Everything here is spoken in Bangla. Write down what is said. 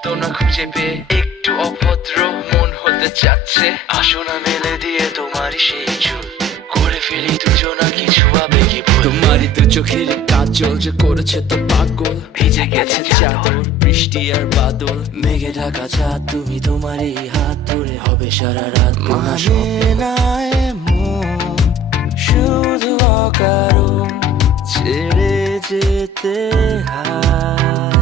সান্ত্বনা খুঁজে পেয়ে একটু অভদ্র মন হতে চাচ্ছে। আসো না মেলে দিয়ে তোমারই সেই চুল, করে ফেলি দুজনা কিছু আবেগী ভুল। তোমারই দু চোখের কাজল যে করেছে তো পাগল, ভিজে গেছে চাদর বৃষ্টি আর বাদল। মেঘে ঢাকা চাঁদ তুমি তোমারই হাত ধরে হবে সারা রাত। মানে না এমন শুধু অকারণ ছেড়ে যেতে হয়।